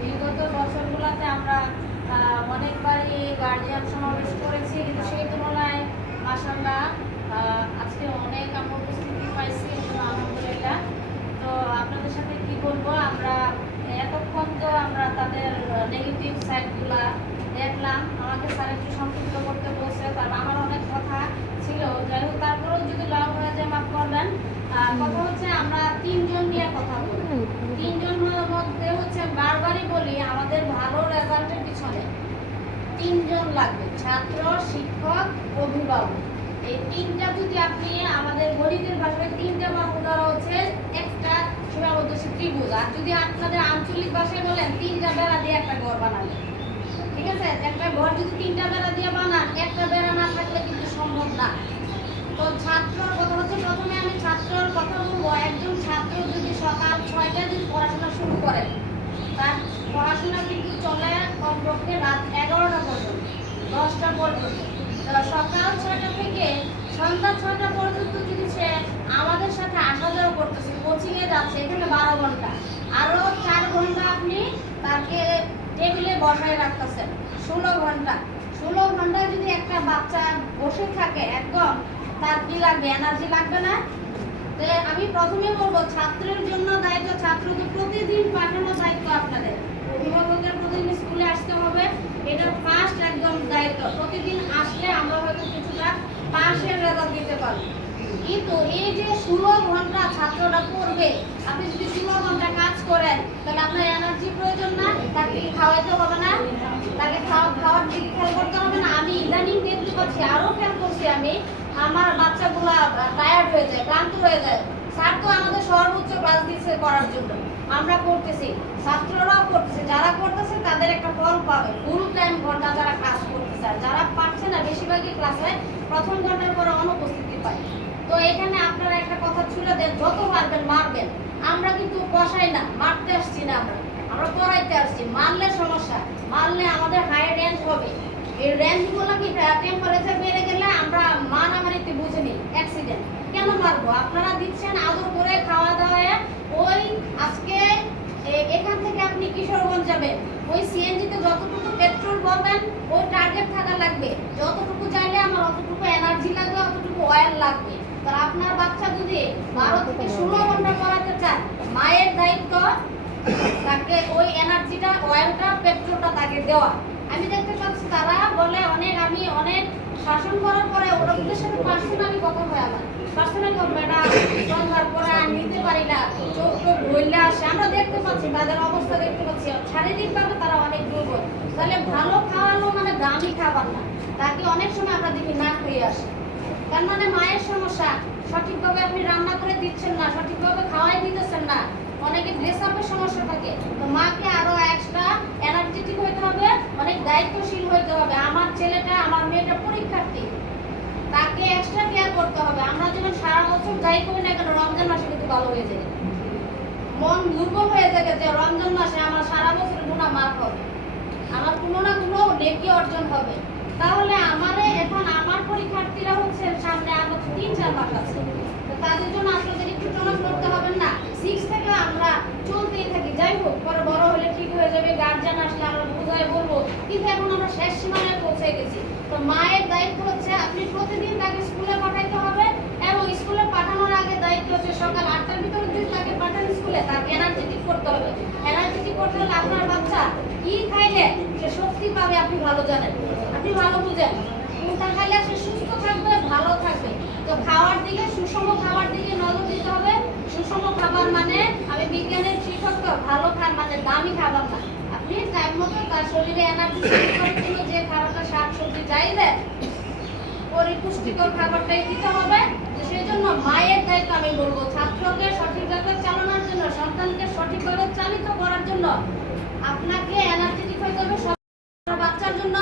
বিগত বছরগুলোতে আমরা অনেকবারই গার্জিয়ান সমাবেশ করেছি সেই তুলনায় মাসাল্লাহ আজকে অনেক আমরা উপস্থিতি পাইছি আলহামদুলিল্লাহ। তো আপনাদের সাথে কি বলব, আমরা এতক্ষণ তো আমরা তাদের নেগেটিভ সাইডগুলা দেখলাম। আমাকে স্যার একটু সংক্ষিপ্ত করতে বলছে তার আমার অনেক কথা ছিল। যাই হোক তারপরেও যদি লং হয়ে যায়, মাফ করবেন। কথা হচ্ছে আমরা তিনজন নিয়ে কথা বলব তিনজনের মধ্যে হচ্ছে বারবারই বলি, আমাদের ভালো রেজাল্টের পিছনে তিনজন লাগবে, ছাত্র, শিক্ষক, অভিভাবক। এই তিনটা যদি আপনি আমাদের গণিতের ভাষায় তিনটা বাহু ধরা হচ্ছে, একটা সীমাবদ্ধ ত্রিভুজ। আর যদি আপনাদের আঞ্চলিক ভাষায় বলেন, তিনটা বেড়া দিয়ে একটা ঘর বানালে ঠিক আছে? একটা ঘর যদি তিনটা বেড়া দিয়ে বানান, একটা বেড়া না থাকলে কিন্তু সম্ভব না। তো ছাত্রর কথা হচ্ছে, প্রথমে আমি ছাত্রর কথা বলব। একজন ছাত্র যদি সকাল ছয়টায় যদি পড়াশোনা শুরু করে, তার পড়াশোনা কিন্তু চলে কমপক্ষে রাত এগারোটা পর্যন্ত, দশটা পর্যন্ত। সকাল ছয়টা থেকে সন্ধ্যা ছয়টা পর্যন্ত যদি সে আমাদের সাথে আসা যাওয়া করতেছে কোচিংয়ে যাচ্ছে, এখানে বারো ঘণ্টা। আরও চার ঘণ্টা বসায় রাখতেছেন। ষোলো ঘণ্টা। ষোলো ঘণ্টা যদি একটা বাচ্চা বসে থাকে একদম, তার কি লাগবে? এনার্জি লাগবে না? আমি প্রথমে বলব, ছাত্রের জন্য দায়িত্ব ছাত্রকে প্রতিদিন পাঠানোর দায়িত্ব আপনাদের। অভিভাবকের প্রতিদিন স্কুলে আসতে হবে। এটা ফার্স্ট একদম দায়িত্ব। প্রতিদিন আসলে আমরা হয়তো কিছুটা পাশের রেজাল্ট দিতে পারব। কিন্তু এই যে ষোলো ঘণ্টা ছাত্ররা পড়বে, আপনি যদি ষোলো ঘণ্টা কাজ করেন, তাহলে আপনার এনার্জি প্রয়োজন না, তাকে খাওয়াইতে হবে না, তাকে খাওয়া খাওয়ার দিক খেয়াল করতে হবে না। আমি ইদানিং দেখতে পাচ্ছি আরও খেয়াল করছি আমি, আমার বাচ্চাগুলো টায়ার্ড হয়ে যায়, ক্লান্ত হয়ে যায়। স্যার তো আমাদের সর্বোচ্চ ক্লাস দিচ্ছে করার জন্য। আমরা করতেছি ছাত্ররাও করতেছে যারা করতেছে তাদের একটা ফল পাবে। ফুল টাইম ঘণ্টা যারা ক্লাস করতেছে যারা পারছে না, বেশিরভাগই ক্লাসে প্রথম ঘণ্টার পরে অনুপস্থিতি পায়। তো এখানে আপনারা একটা কথা ছুড়ে দেন যত পারবেন মারবেন। আমরা কিন্তু কষাই না, মারতে আসছি না আমরা। আমরা পড়াইতে আসছি। মারলে সমস্যা, মারলে আমাদের হাই রেঞ্জ হবে। এই রেঞ্জগুলো কি টেম্পারেচার বেড়ে গেলে আমরা মারামারিতে বুঝে নিই অ্যাক্সিডেন্ট কেন মারবো? আপনারা দিচ্ছেন আদর করে খাওয়া দাওয়ায় ওই আজকে এখান থেকে আপনি কিশোরগঞ্জ যাবেন। ওই সিএনজিতে যতটুকু পেট্রোল ভরবেন ওই টার্গেট থাকা লাগবে। যতটুকু চাইলে আমার অতটুকু এনার্জি লাগবে, অতটুকু অয়েল লাগবে। তো আপনার বাচ্চা যদি বারো থেকে ষোলো ঘণ্টা পড়াতে চায়, মায়ের দায়িত্ব তাকে ওই এনার্জিটা অয়েলটা পেট্রোলটা তাকে দেওয়া। আমি দেখতে পাচ্ছি তারা বলে অনেক, আমি অনেক শাসন করার পরে ওদের সাথে পার্সোনালি কথা হয় আমার। পার্সোনালি ম্যাডাম সন্ধ্যার পরে আর নিতে পারি না। চোখ টোক ধরলে আসে। আমরা দেখতে পাচ্ছি তাদের অবস্থা দেখতে পাচ্ছি। শারীরিকভাবে তারা অনেক দুর্বল। তাহলে ভালো খাওয়ানো মানে দামি খাবার না। তাকে অনেক সময় আমরা দেখি না খেয়ে আসে। তার মানে মায়ের সমস্যা। সঠিকভাবে আপনি রান্না করে দিচ্ছেন না, সঠিকভাবে খাওয়াই দিতেছেন না। অনেকে ড্রেস আপের সমস্যা থাকে। তো মাকে আরও এক্সট্রা এনার্জেটিক হইতে হবে, অনেক দায়িত্বশীল হইতে হবে। আমার ছেলেটা, আমার মেয়েটা পরীক্ষার্থী। তাকে এক্সট্রা কেয়ার করতে হবে। আমরা যেমন সারা বছর যাই করি না কেন, রমজান মাসে কিন্তু ভালো হয়ে যায়। মন দুর্বল হয়ে থাকে যে রমজান মাসে আমার সারা বছর গুণা মাফ হবে। আমার কোনো না কোনো নেকি অর্জন হবে। তাহলে পরীক্ষার্থীরা হচ্ছে সামনে আমার তিন চার মাস আছে। তো তাদের জন্য আপনাদের একটু টনক করতে হবে না। সিক্স থেকে আমরা চলতেই থাকি। যাই হোক, পরে বড় হলে ঠিক হয়ে যাবে গার্জিয়ান আসলে আমরা বোঝায় বলব। কিন্তু এখন আমরা শেষ সীমানায় পৌঁছে গেছি। তো মায়ের দায়িত্ব হচ্ছে, আপনি প্রতিদিন তাকে স্কুলে পাঠাইতে হবে এবং স্কুলে পাঠানোর আগে দায়িত্ব হচ্ছে সকাল আটটার ভিতরে যদি তাকে পাঠান স্কুলে। তাকে এনার্জেটিক করতে হবে। এনার্জেটিক করতে হলে আপনার বাচ্চা কি খাইলে সে শক্তি পাবে আপনি ভালো জানেন। আপনি ভালো বুঝেন। খাইলে সে সুস্থ থাকবে ভালো থাকবে তো খাওয়ার দিকে, সুষম খাবার দিকে নজর দিতে হবে। সুষম খাবার মানে আমি বিজ্ঞানের শিক্ষক তো, ভালো খাবার মানে দামি খাবার না। আপনি টাইম মতো তার শরীরে এনার্জি করার জন্য যে খাবারটা শাক সবজি চাইলে পরিপুষ্টিকর খাবারটাই দিতে হবে। সেই জন্য মায়ের দায়িত্ব আমি বলব, ছাত্রকে সঠিকভাবে চালানোর জন্য, সন্তানকে সঠিকভাবে চালিত করার জন্য আপনাকে এনার্জেটিক হইতে হবে বাচ্চার জন্য।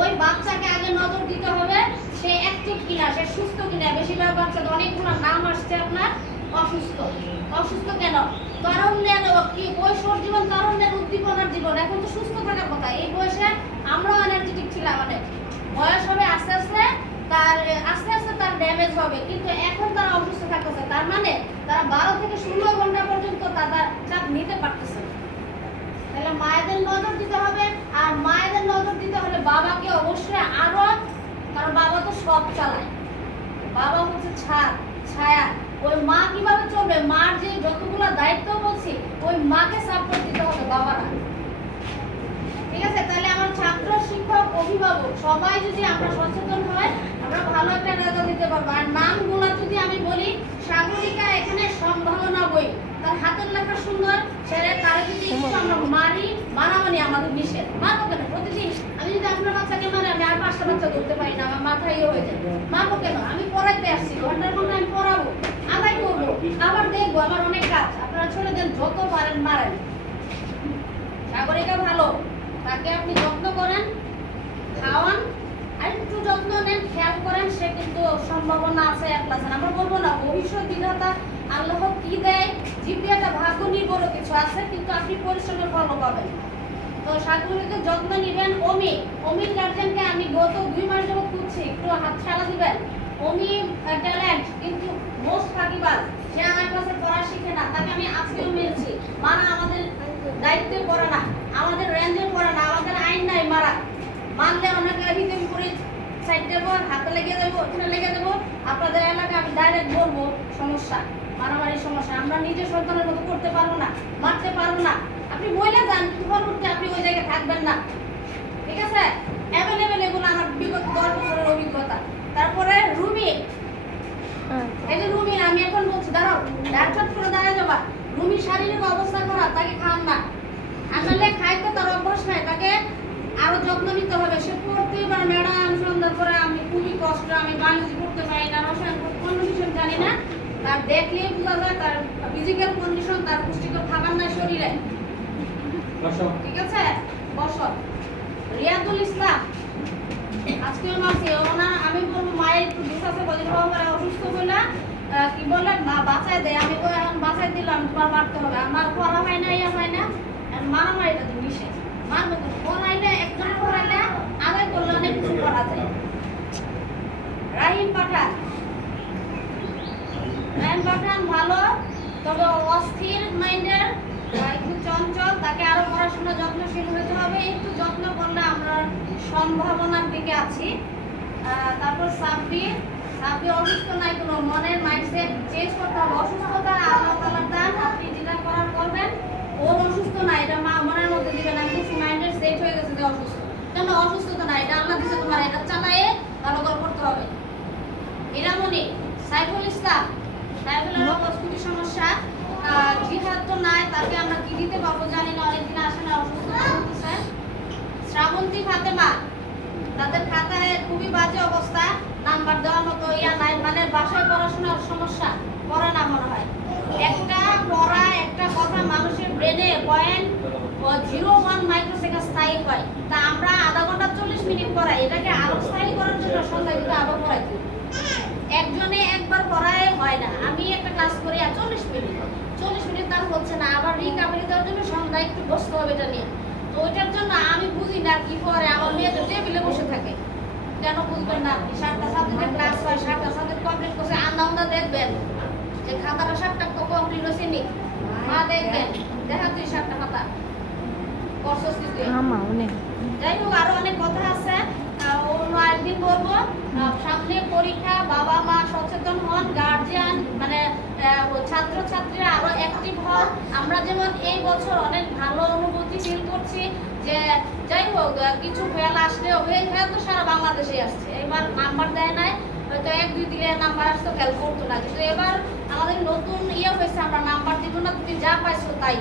ওই বাচ্চাকে আগে নজর দিতে হবে, সে অ্যাক্টিভ কিনা, সে সুস্থ কিনা। বেশিরভাগ বাচ্চা অনেকগুলো নাম আসছে আপনার, অসুস্থ। অসুস্থ কেন? তারুণ্যের কি কৈশোর জীবন তারুণ্যের উদ্দীপনার জীবন। এখন তো সুস্থ থাকার কথা। এই বয়সে আমরাও এনার্জেটিক ছিলাম অনেক। বয়স হবে আস্তে আস্তে তার, আস্তে আস্তে তার ড্যামেজ হবে। কিন্তু এখন তারা অসুস্থ থাকতেছে। তার মানে তারা বারো থেকে ষোলো ঘণ্টা পর্যন্ত তারা চাপ নিতে পারতেছে না। তাহলে মায়েদের নজর দিতে হবে, আর মায়েদের নজর দিতে হলে বাবাকে অবশ্যই আরও, কারণ বাবা তো সব চালায়। বাবা হচ্ছে ছাদ ছায়া। ওই মা কীভাবে চলবে? মার যে যতগুলো দায়িত্ব বলছি, ওই মাকে সাপোর্ট দিতে হবে বাবারা। ঠিক আছে? তাহলে আমার ছাত্র, শিক্ষক, অভিভাবক, সবাই যদি আমরা সচেতন হয়, আমরা ভালো একটা রেজাল্ট দিতে পারব। আর নামগুলো যদি আমি বলি, সাগরিকা এখানে সম্ভাবনা বই। তার হাতের লেখা সুন্দর ছেলে তারা যদি আমরা মারি মানামানি আমাদের নিষেধ মারবো কেন? প্রতিদিন আমি যদি আপনার বাচ্চাকে মারি আমি আর পাঁচটা বাচ্চা ধরতে পারি না আমার ইয়ে হয়ে যায়। মারবো কেন? আমি পড়াইতে আসছি ঘণ্টার ঘণ্টা আমি পড়াবো। আদায় করব আবার দেখব আমার অনেক কাজ। আপনারা ছেড়ে দেন যত পারেন মারেন। সাগরিকা ভালো তাকে আপনি যত্ন করেন খাওয়ান আর একটু যত্ন নেন খেয়াল করেন সে কিন্তু সম্ভাবনা আছে এক আমরা বলব না ভবিষ্যৎ বিধাতা আল্লাহ কি দেয়? জীবিকাটা ভাগ্য নির্ভর কিছু আছে, কিন্তু আপনি পরিশ্রমের ফল পাবেন। তো সাগরিকে যত্ন নেবেন অমি। অমির গার্জেনকে আমি গত দুই মাস যাবত খুঁজছি, একটু হাত ছাড়া দিবেন। অমি ট্যালেন্ট কিন্তু মোস্ট ফাঁকিবাজ। সে আমার কাছে পড়া শিখে না, তাকে আমি আজকেও মেরেছি। মারা আমাদের দায়িত্বে পড়ে না, আমাদের রেঞ্জে পড়ে না, আমাদের আইন নাই মারা। মানলে অনেকে হিতে করে সাইড দেবো, হাতে লেগে দেবো, ওখানে লেগে দেবো। আপনাদের এলাকা আমি ডাইরেক্ট বলব, সমস্যা। মারামারি সমস্যা আমরা নিজের সন্তানের মতো করতে পারব না মারতে পারব না। আপনি বলে যান পরবর্তী আপনি ওই জায়গায় থাকবেন না। ঠিক আছে? অ্যাভেলেবেল এগুলো আমার বিগত দশ বছরের অভিজ্ঞতা। তারপরে রুমি। এই যে রুমি আমি এখন বলছি দাঁড়াও ডাক্তার করে দাঁড়ায় যাবা। রুমির শারীরিক অবস্থা খারাপ তাকে খান না। আসলে খাইতে তার অভ্যাস নাই তাকে আরও যত্ন নিতে হবে। সে পড়তেই পারে ম্যাডাম সন্ধ্যার পরে আমি খুবই কষ্ট আমি বায়োলজি পড়তে পারি না রসায়ন কোনো বিষয় জানি না তার দেখলেই বোঝা যায় তার ফিজিক্যাল কন্ডিশন তার পুষ্টিকর খাবার নাই শরীরে। ঠিক আছে? বসত রিয়াদুল ইসলাম আজকে মাসে ওনার আমি বলব মায়ের একটু আছে বদিন বাবা অসুস্থ হইলা কি বলে মা বাঁচাই দেয় আমি তো এখন বাঁচাই দিলাম তোমার মারতে হবে। আমার পড়া হয় না ইয়া হয় না। আর মারামারিটা তো নিষেধ মারবো তো পড়াইলে একজন পড়াইলে আদায় করলে অনেক কিছু করা যায়। রাহিম পাঠান রাহিম পাঠান ভালো, তবে অস্থির মাইন্ডের একটু চঞ্চল, তাকে আরও পড়াশোনা যত্নশীল হতে হবে। একটু যত্ন করলে আমরা সম্ভাবনার দিকে আছি। তারপর সাব্বির সাব্বির অসুস্থ নাই কোনো, মনের মাইন্ডসেট চেঞ্জ করতে হবে। অসুস্থতা আল্লাহ তাআলার দান, আপনি যেটা করার করবেন, ওর অসুস্থ না এটা মা মনের মধ্যে দিবেন। আমি কিছু মাইন্ডের সেট হয়ে গেছে যে অসুস্থ। কেন অসুস্থতা না এটা আল্লাহ দিছে তোমার, এটা চালায়ে ভালো করে করতে হবে ইরামণি সাইফুল ইসলাম সাইফুলের অবস্থা খুবই সমস্যা আহ, জিহাদ তো নাই তাকে আমরা কি দিতে পারব জানি না, অনেকদিন আসে না শ্রাবন্তী ফাতেমা, তাদের খাতায় খুবই বাজে অবস্থা, নাম্বার দেওয়ার মতো ইয়া নাই মানে বাসায় পড়াশোনার সমস্যা, পড়া না মনে হয়। একটা পড়া, একটা কথা মানুষের ব্রেনে পয়েন্ট জিরো ওয়ান মাইক্রোসেকেন্ড স্থায়ী হয়। তা আমরা আধা ঘণ্টা চল্লিশ মিনিট পড়াই, এটাকে আরও স্থায়ী করার জন্য সন্ধ্যায় কিন্তু আবার পড়াই। একজনে একবার পড়ায় হয় না, আমি একটা ক্লাস করি আর চল্লিশ মিনিট। চল্লিশ মিনিট তার হচ্ছে না আবার রিকাভারি দেওয়ার জন্য সন্ধ্যা একটু বসতে হবে এটা নিয়ে। তো ওইটার জন্য আমি বুঝি না কি করে আমার মেয়ে তো টেবিলে বসে থাকে। কেন বুঝবেন না? সাতটা সাবজেক্টের ক্লাস হয় সাতটা সাবজেক্ট কমপ্লিট করছে আন্দা দেখবেন। যে খাতাটা সাতটা কমপ্লিট হয়েছে নি মা দেখবেন। দেখা তুই সাতটা খাতা। যাই হোক আরও অনেক কথা আছে। অন্য আরেকদিন বলব। সামনে পরীক্ষা বাবা মা সচেতন হন গার্জিয়ান মানে ছাত্র ছাত্রীরা আরও অ্যাক্টিভ হন আমরা যেমন এই বছর অনেক ভালো অনুভূতি ফিল করছি যে, যাই হোক কিছু ফেল আসলেও ফেল তো সারা বাংলাদেশে আসছে। এবার নাম্বার দেয় নাই, হয়তো এক, দুই দিলে নাম্বার আসতো ফেল করতো না। কিন্তু এবার আমাদের নতুন ইয়ে হয়েছে, আমরা নাম্বার দিব না, তুমি যা পাইছো তাই।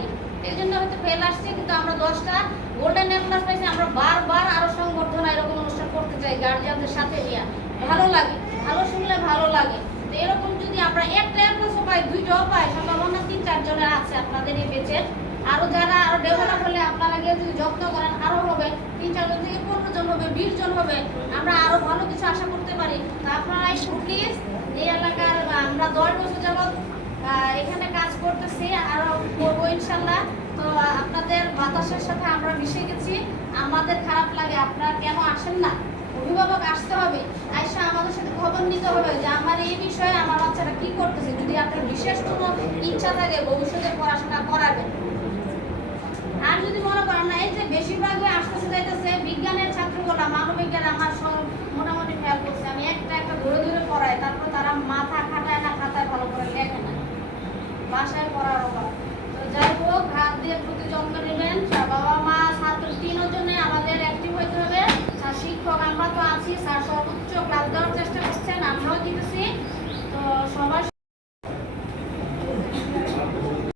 এই জন্য হয়তো ফেল আসছে, কিন্তু আমরা দশটা গোল্ডেন এ প্লাস পাইছি, আমরা বারবার আরও সংবর্ধনা এরকম অনুষ্ঠান করতে চাই গার্জিয়ানদের সাথে নিয়ে। ভালো লাগে, ভালো শুনলে ভালো লাগে। এরকম যদি আমরা একটা প্লাসও পাই দুইটাও পাই সম্ভাবনা তিন চারজনের আছে আপনাদের এই বেচে আরও যারা আরও ডেভেলপ হলে আপনারা গিয়ে যদি যত্ন করেন আরও হবে। তিন চারজন থেকে পনেরো জন হবে বিশ জন হবে। আমরা আরও ভালো কিছু আশা করতে পারি। তা আপনারা একটু প্লিজ এই এলাকার আমরা দশ বছর আহ, এখানে কাজ করতেছি আরও করব ইনশাল্লাহ। তো আপনাদের বাতাসের সাথে আমরা মিশে গেছি। আমাদের খারাপ লাগে আপনারা কেন আসেন না? অভিভাবক আসতে হবে। আইসা আমাদের সাথে খবর নিতে হবে যে আমার এই বিষয়ে আমার বাচ্চাটা কি করতেছে? যদি আপনার বিশেষ কোনো ইচ্ছা থাকে ভবিষ্যতে পড়াশোনা করাবেন। আর যদি মনে করেন না এই যে বেশিরভাগই আসতেছে, যাইতেছে বিজ্ঞানের ছাত্রগুলা মানবিজ্ঞান আমার মোটামুটি ফেল করছে। আমি একটা একটা ধরে ধরে পড়াই, তারপর তারা মাথা খাটায় না খাতায় ভালো করে লেখে না। বাসায় পড়ার অভাব। তো যাই হোক, হাত দিয়ে প্রতি যত্ন নেবেন বাবা মা ছাত্র তিনজনে আমাদের অ্যাক্টিভ হইতে হবে স্যার শিক্ষক আমরা তো আছি স্যার সর্বোচ্চ ক্লাস দেওয়ার চেষ্টা করছেন আমরাও দিতেছি তো সবার